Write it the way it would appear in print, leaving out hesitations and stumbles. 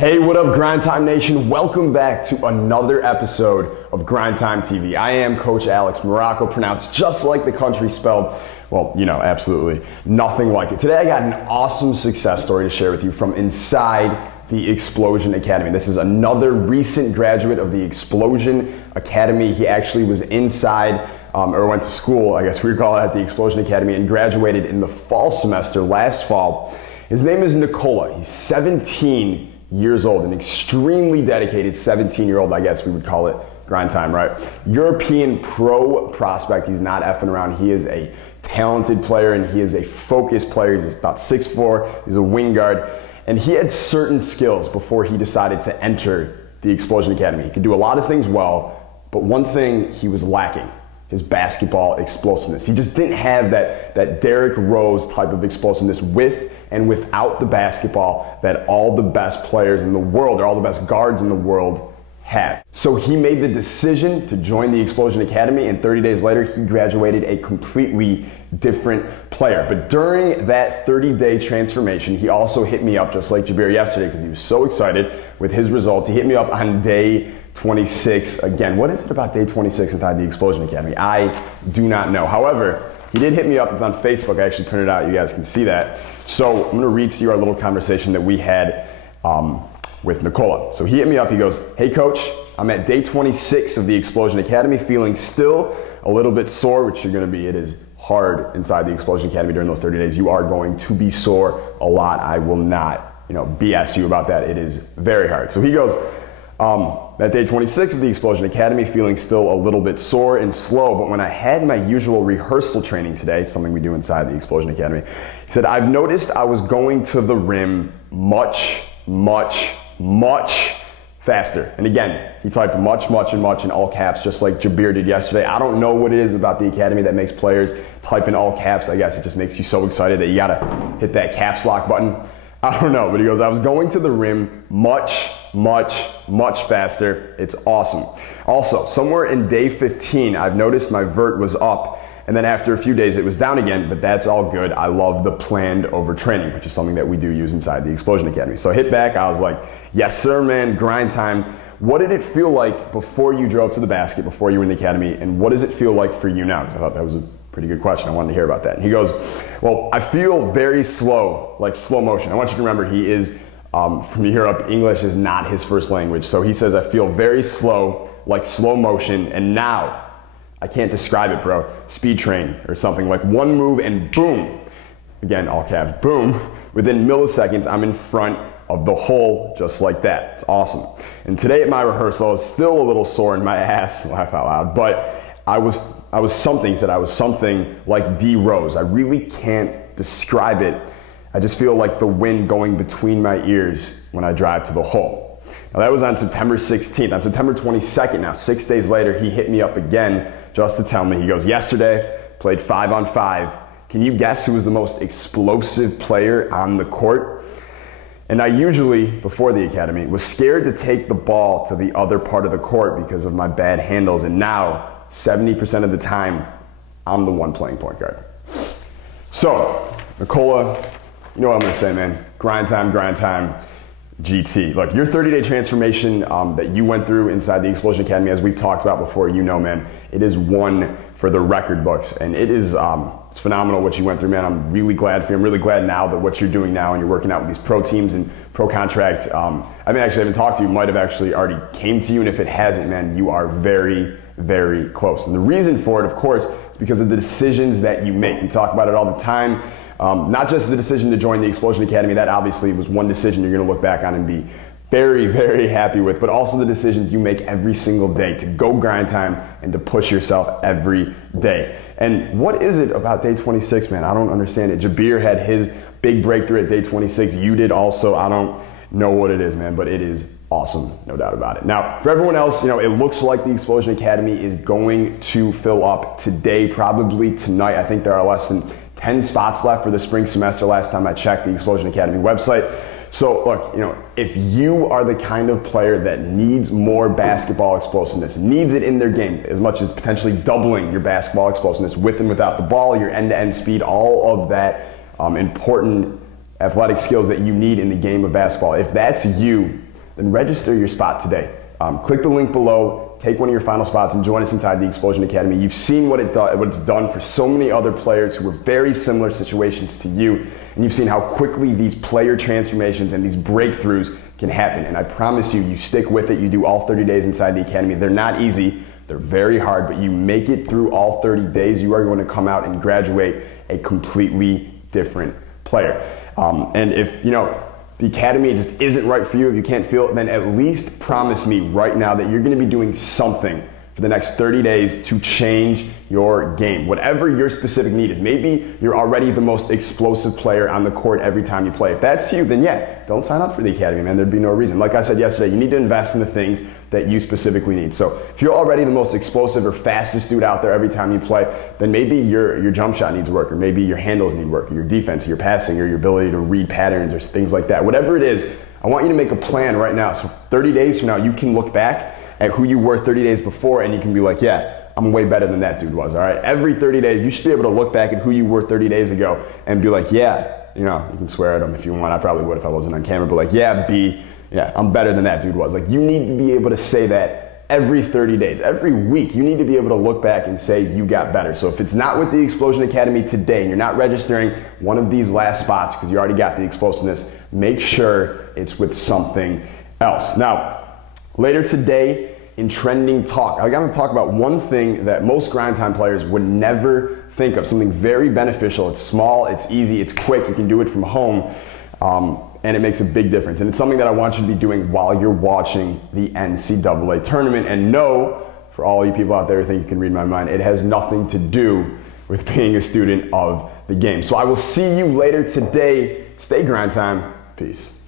Hey, what up, Grind Time Nation? Welcome back to another episode of Grind Time TV. I am Coach Alex Maroko, pronounced just like the country spelled, well, you know, absolutely nothing like it. Today I got an awesome success story to share with you from inside the Explosion Academy. This is another recent graduate of the Explosion Academy. He actually was inside or went to school, I guess we call it, at the Explosion Academy, and graduated in the fall semester last fall. His name is Nikola. He's 17 years old, an extremely dedicated 17-year-old, I guess we would call it grind time, right? European pro prospect. He's not effing around. He is a talented player and he is a focused player. He's about 6'4", he's a wing guard, and he had certain skills before he decided to enter the Explosion Academy. He could do a lot of things well, but one thing he was lacking: his basketball explosiveness. He just didn't have that Derrick Rose type of explosiveness with and without the basketball that all the best players in the world, or all the best guards in the world, have. So he made the decision to join the Explosion Academy, and 30 days later he graduated a completely different player. But during that 30-day transformation, he also hit me up, just like Jabir yesterday, because he was so excited with his results. He hit me up on day 26 again. What is it about day 26 inside the Explosion Academy? I do not know. However, he did hit me up. It's on Facebook. I actually printed it out. You guys can see that. So I'm going to read to you our little conversation that we had with Nikola. So he hit me up. He goes, "Hey coach, I'm at day 26 of the Explosion Academy, feeling still a little bit sore," which you're going to be. It is hard inside the Explosion Academy during those 30 days. You are going to be sore a lot. I will not, BS you about that. It is very hard. So he goes, at day 26 of the Explosion Academy, feeling still a little bit sore and slow, but when I had my usual rehearsal training today, something we do inside the Explosion Academy, he said, "I've noticed I was going to the rim much faster." And again, he typed much and much in all caps, just like Jabir did yesterday. I don't know what it is about the Academy that makes players type in all caps. I guess it just makes you so excited that you gotta hit that caps lock button. I don't know, but he goes, "I was going to the rim much faster. It's awesome." Also, somewhere in day 15, I've noticed my vert was up, and then after a few days it was down again, but that's all good. I love the planned overtraining, which is something that we do use inside the Explosion Academy. So I hit back, I was like, "Yes sir, man, grind time. What did it feel like before you drove to the basket, before you were in the academy, and what does it feel like for you now?" Because I thought that was a pretty good question. I wanted to hear about that. And he goes, "Well, I feel very slow, like slow motion." I want you to remember he is from Europe. English is not his first language. So he says, "I feel very slow, like slow motion, and now, I can't describe it, bro, speed train or something, like one move and boom," again, all caps, boom, "within milliseconds, I'm in front of the hole just like that." It's awesome. And today at my rehearsal, I was still a little sore in my ass, laugh out loud, but I was something, he said, I was something like D Rose. I really can't describe it. I just feel like the wind going between my ears when I drive to the hole. Now that was on September 16th. On September 22nd now, 6 days later, he hit me up again just to tell me. He goes, "Yesterday, played 5-on-5. Can you guess who was the most explosive player on the court?" And I usually, before the academy, was scared to take the ball to the other part of the court because of my bad handles, and now 70% of the time, I'm the one playing point guard. So, Nikola, you know what I'm gonna say, man. Grind time, GT. Look, your 30-day transformation that you went through inside the Explosion Academy, as we've talked about before, man, it is one for the record books. And it is it's phenomenal what you went through, man. I'm really glad for you. I'm really glad now that what you're doing now and you're working out with these pro teams and pro contract. I haven't talked to you, might have actually already came to you, and if it hasn't, man, you are very close. And the reason for it, of course, is because of the decisions that you make. We talk about it all the time. Not just the decision to join the Explosion Academy, that obviously was one decision you're going to look back on and be very happy with, but also the decisions you make every single day to go grind time and to push yourself every day. And what is it about day 26, man? I don't understand it. Jabir had his big breakthrough at day 26. You did also. I don't know what it is, man, but it is awesome, no doubt about it. Now, for everyone else, it looks like the Explosion Academy is going to fill up today, probably tonight. I think there are less than 10 spots left for the spring semester last time I checked the Explosion Academy website. So look, if you are the kind of player that needs more basketball explosiveness, needs it in their game, as much as potentially doubling your basketball explosiveness with and without the ball, your end-to-end speed, all of that important athletic skills that you need in the game of basketball, if that's you, then register your spot today. Click the link below, take one of your final spots, and join us inside the Explosion Academy. You've seen what it's done for so many other players who were very similar situations to you, and you've seen how quickly these player transformations and these breakthroughs can happen. And I promise you, you stick with it, you do all 30 days inside the Academy. They're not easy, they're very hard, but you make it through all 30 days, you are going to come out and graduate a completely different player. And if, the Academy just isn't right for you, if you can't feel it, then at least promise me right now that you're going to be doing something for the next 30 days to change your game. Whatever your specific need is. Maybe you're already the most explosive player on the court every time you play. If that's you, then yeah, don't sign up for the Academy, man. There'd be no reason. Like I said yesterday, you need to invest in the things that you specifically need. So if you're already the most explosive or fastest dude out there every time you play, then maybe your jump shot needs work, or maybe your handles need work, or your defense, or your passing, or your ability to read patterns, or things like that. Whatever it is, I want you to make a plan right now. So 30 days from now, you can look back at who you were 30 days before, and you can be like, yeah, I'm way better than that dude was, all right? Every 30 days, you should be able to look back at who you were 30 days ago and be like, yeah, you can swear at him if you want. I probably would if I wasn't on camera, but like, yeah, I'm better than that dude was. Like, you need to be able to say that every 30 days, every week. You need to be able to look back and say you got better. So if it's not with the Explosion Academy today and you're not registering one of these last spots because you already got the explosiveness, make sure it's with something else. Now, later today in Trending Talk, I'm going to talk about one thing that most grind time players would never think of, something very beneficial. It's small, it's easy, it's quick, you can do it from home, and it makes a big difference. And it's something that I want you to be doing while you're watching the NCAA tournament. And no, for all you people out there who think you can read my mind, it has nothing to do with being a student of the game. So I will see you later today. Stay grind time. Peace.